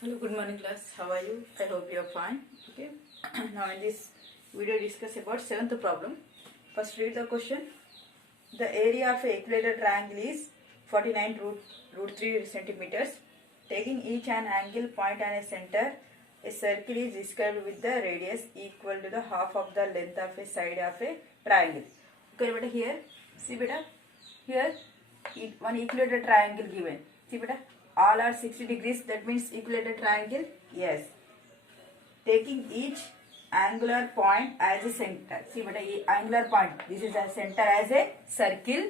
Hello, good morning class. How are you? I hope you are fine. Okay. Now in this video discuss about seventh problem. First read the question. The area of a equilateral triangle is 49 root 3 centimeters. Taking each an angle point and a center, a circle is described with the radius equal to the half of the length of a side of a triangle. Okay, beta here. See beta. Here one equilateral triangle given. See beta. All are 60 degrees, that means equilateral triangle. Yes. Taking each angular point as a center. See but angular point, this is a center as a circle.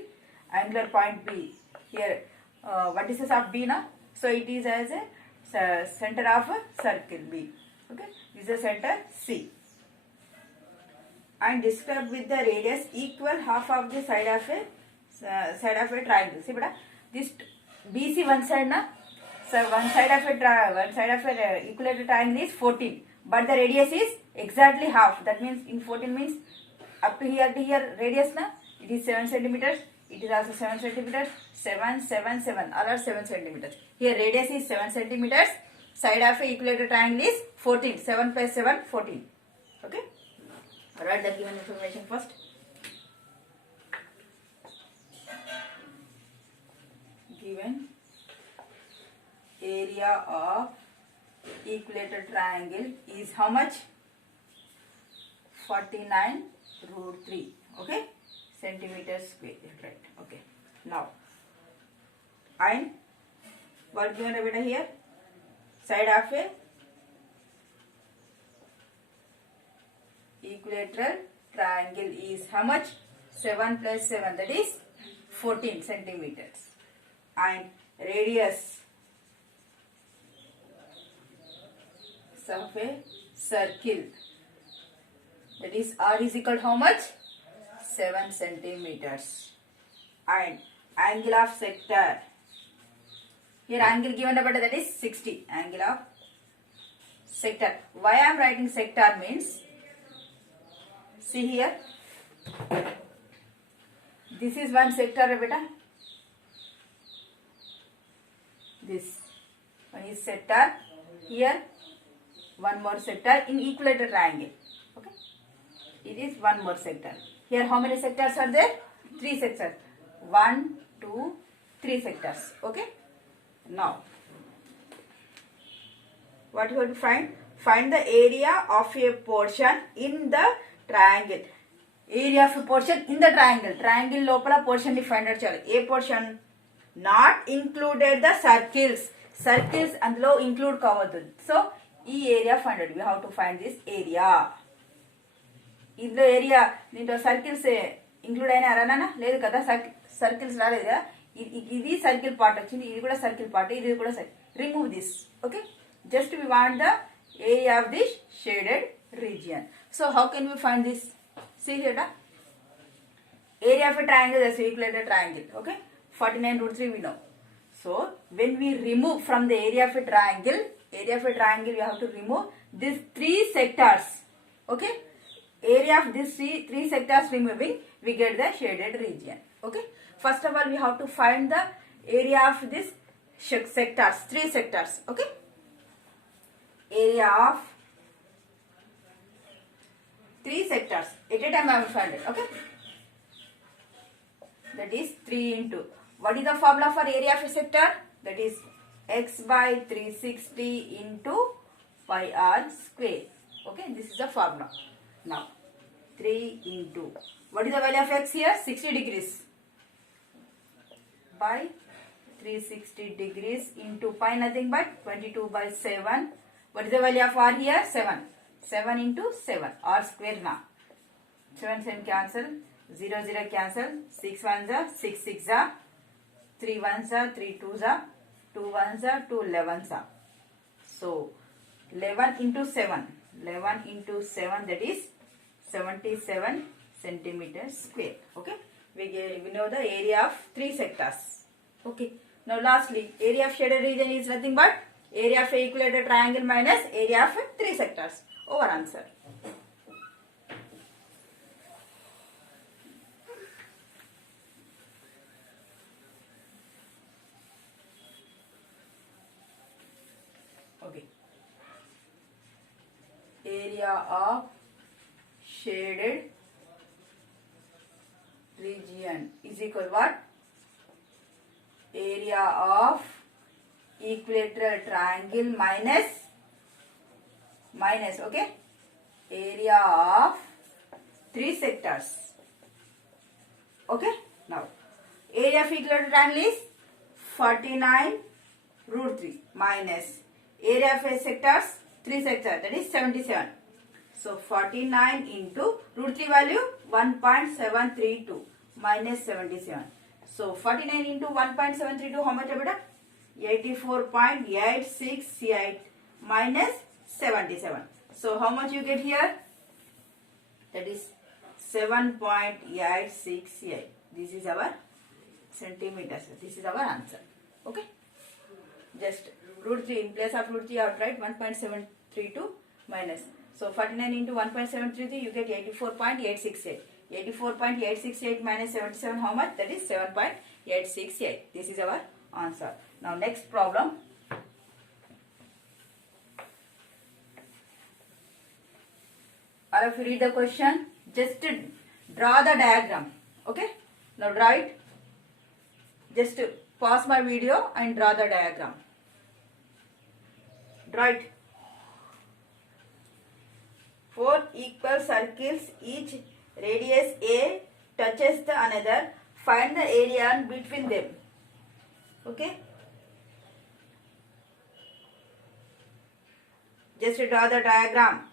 Angular point B. Here vertices of B na, so it is as a center of a circle B. Okay, this is a center C. And described with the radius equal half of the side of a triangle. See but this BC one side na. So one side of a equilateral triangle is 14, but the radius is exactly half. That means in 14 means up to here radius na, it is 7 centimeters. It is also 7 centimeters. 7, 7, 7. All are 7 centimeters. Here radius is 7 centimeters. Side of a equilateral triangle is 14. 7 plus 7, 14. Okay. Write the given information first. Given area of equilateral triangle is how much? 49 root 3. Okay, centimeters square. Right. Okay. Now, and what given over here? Side of a equilateral triangle is how much? 7 plus 7, that is 14 centimeters. And radius of a circle, that is R is equal to how much? 7 centimeters. And angle of sector, here angle given about that is 60. Angle of sector. Why I am writing sector means, see here, this is one sector beta. This one is sector. Here one more sector in equilateral triangle. Okay, it is one more sector. Here how many sectors are there? 3 sectors. 1, 2, 3 sectors. Okay. Now what you have to find? Find the area of a portion in the triangle. Area of a portion in the triangle. Triangle lopala portion ni find out cheyali. A portion not included the circles. Circles అందులో include కావద్దు. So ఈ area find out. We have to find this area. ఇందులో area దీంట్లో circles include అయినారా? లేదు కదా, circles రాలేదు కదా. ఇది సర్కిల్ పార్ట్ వచ్చింది, ఇది కూడా సర్కిల్ పార్ట్, ఇది కూడా remove this. Okay, just we want the area of this shaded region. So how can we find this? See here area of a triangle is equilateral triangle. Okay, 49 root 3 we know. So when we remove from the area of a triangle, we have to remove these 3 sectors. Okay, area of these 3 sectors removing, we get the shaded region. Okay, first of all we have to find the area of this sectors, 3 sectors. Okay, area of 3 sectors at a time I will find it. Okay, that is 3 into, what is the formula for area of a sector? That is x by 360 into pi r square. Okay, this is the formula. Now 3 into, what is the value of x here? 60 degrees by 360 degrees into pi, nothing but 22 by 7. What is the value of r here? 7. 7 into 7, r square now. 7 7 cancel, 0 0 cancel, 6 1s are 6 6s are, 3 1s are 3 2s are, 2 1s are 2 11s are. So 11 into 7, 11 into 7, that is 77 centimeters square. Okay, we know the area of 3 sectors. Okay, now lastly, area of shaded region is nothing but area of a equilateral triangle minus area of 3 sectors. Over answer. Okay. area of shaded region is equal what? Area of equilateral triangle minus, okay, area of 3 sectors. Okay, now area of equilateral triangle is 49 root 3 minus area of 8 sectors, 3 sectors, that is 77. So 49 into root 3 value 1.732 minus 77. So 49 into 1.732, how much beta? 84.868 minus 77. So how much you get here? That is 7.868. This is our centimeters. This is our answer. Okay. Just root 3 in place of root 3 outright 1.732 minus. So 49 into 1.733 you get 84.868. 84.868 minus 77, how much? That is 7.868. This is our answer. Now next problem. All of you read the question. Just draw the diagram. Okay. Now draw it. Just pause my video and draw the diagram. Draw it. 4 equal circles, each radius A touches the another. Find the area between them. Okay. Just draw the diagram.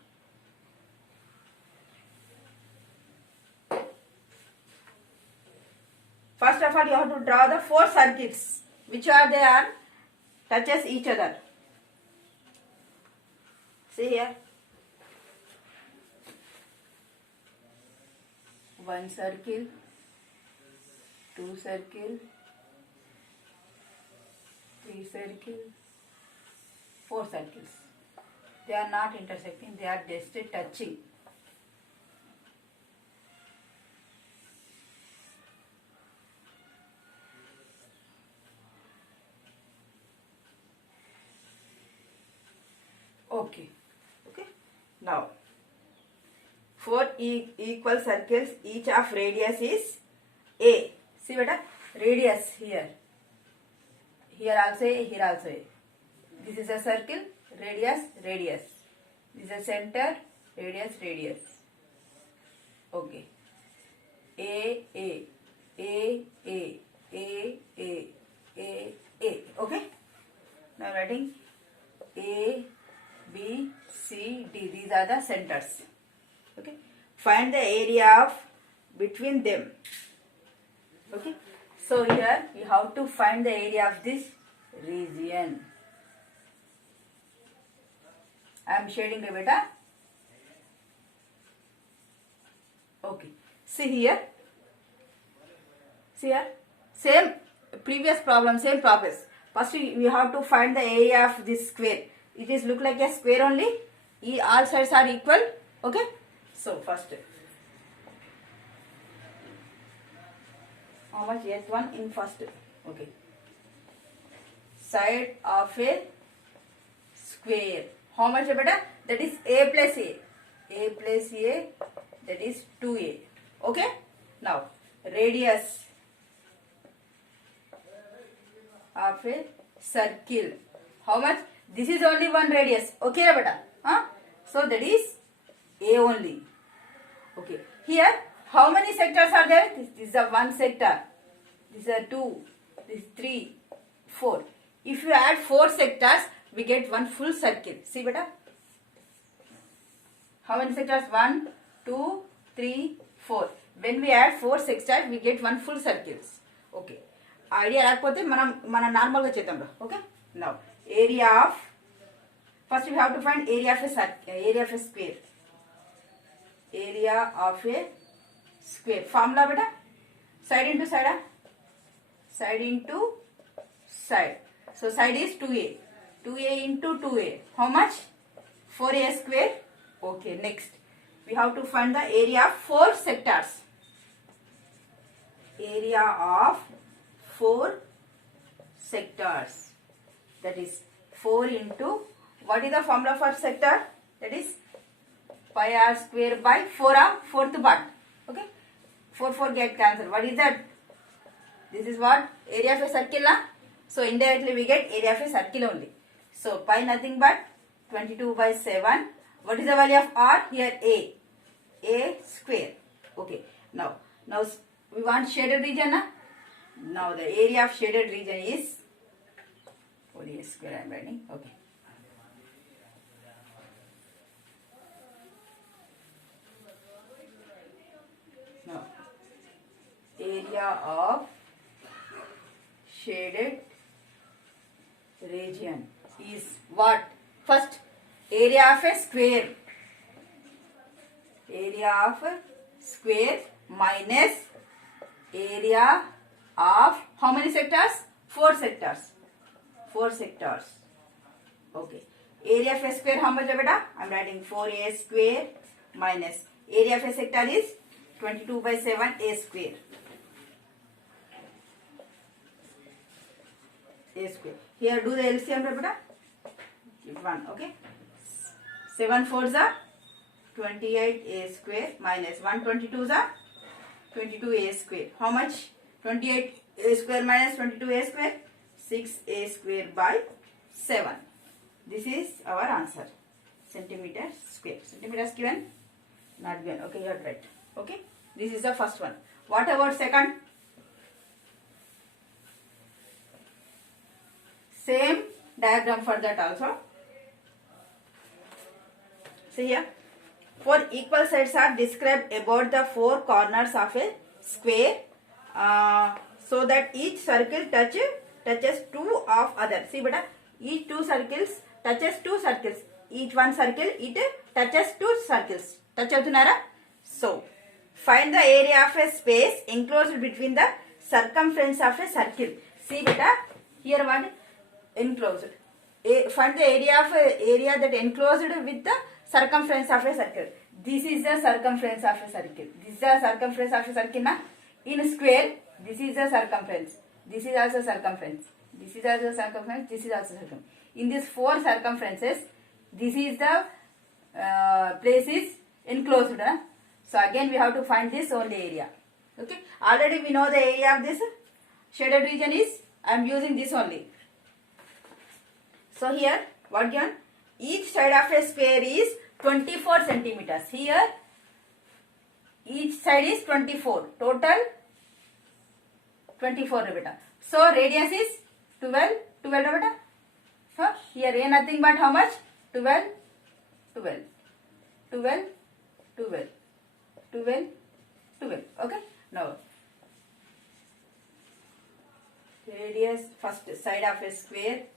First of all, you have to draw the 4 circles. Which are they are? Touches each other. See here. 1 circle, 2 circle, 3 circle, 4 circles. They are not intersecting, they are just touching. Okay. Now 4 equal circles, each of radius is A. See beta, radius here. Here also A, here also A. This is a circle, radius. This is a center, radius. Okay. A. Okay. Now writing A, B, C, D. These are the centers. Okay. Find the area of between them. Okay. So here you have to find the area of this region. I am shading the beta. Okay. See here. Same previous problem, same process. First we have to find the area of this square. It is look like a square only. All sides are equal. Okay. So first, how much? Yes, one in first. Okay. Side of a square. How much beta? That is A plus A. A plus A, that is 2A. Okay. Now radius of a circle. How much? This is only one radius. Okay beta? So that is A only. Okay. Here, how many sectors are there? This is a 1 sector. This is a 2. This is 3, 4. If you add 4 sectors, we get one full circle. See beta? How many sectors? 1, 2, 3, 4. When we add 4 sectors, we get one full circles. Okay. Idea రాకపోతే మనం normal గా చేద్దాం రా. Okay? Now, area of, first we have to find area of a square. Area of a square. Formula beta? Side into side. Side into side. So side is 2A. 2A into 2A. How much? 4A square. Okay, next. We have to find the area of 4 sectors. Area of 4 sectors. That is 4 into, what is the formula for sector? That is pi r square by 4r, fourth part. Okay, 4 get cancelled. What is that? This is what? Area of a circle, na? So indirectly we get area of a circle only. So pi nothing but 22 by 7. What is the value of r? Here a square. Okay, now we want shaded region, na? Now the area of shaded region is a square. I am writing. Okay. Now area of shaded region is what? First, area of a square. Area of a square minus area of how many sectors? 4 sectors. 4 sectors. Okay. Area of a square how much, beta? I am writing 4a square minus area of a sector is 22 by 7 a square. A square. Here do the LCM, beta. 1. Okay. 7 4s are 28 a square minus 122 is 22 a square. How much? 28 a square minus 22 a square? 6 a square by 7. This is our answer. Centimeter square. Centimeters given? Not given. Okay, you are right. Okay. This is the first one. What about second? Same diagram for that also. See here. 4 equal sides are described about the 4 corners of a square, so that each circle touches 2 of other. See beta, each 2 circles touches 2 circles. Each one circle it touches 2 circles. Touch avutunnara? So find the area of a space enclosed between the circumference of a circle. See beta, here what? Enclosed. Find the area that enclosed with the circumference of a circle. This is the circumference of a circle. This is the circumference of a circle, na? In square, this is the circumference. This is also circumference. This is also circumference. This is also circumference. In these 4 circumferences, this is the place is enclosed, na? So again we have to find this only area. Okay. Already we know the area of this shaded region is. I am using this only. So here what given? Each side of a square is 24 centimeters. Here each side is 24. Total 24 beta. So radius is 12 beta. So here a nothing but how much? 12. Okay. Now radius first side of a square.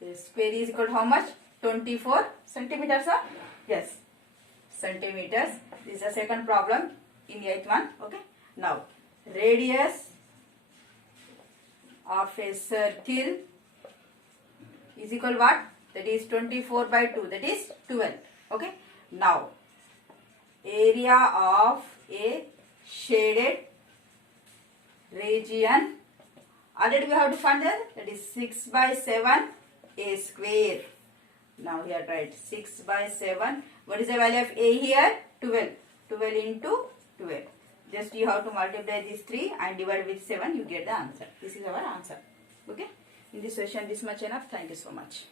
The square is equal to how much? 24 centimeters. Yes, centimeters. This is the second problem in 8th one. Okay. Now radius of a circle is equal to what? That is 24 by 2. That is 12. Okay. Now area of a shaded region. Already we have to find that is 6 by 7 a square. Now here write 6 by 7. What is the value of a here? 12. 12 into 12. Just you have to multiply these 3 and divide with 7. You get the answer. This is our answer. Okay. In this session this much enough. Thank you so much.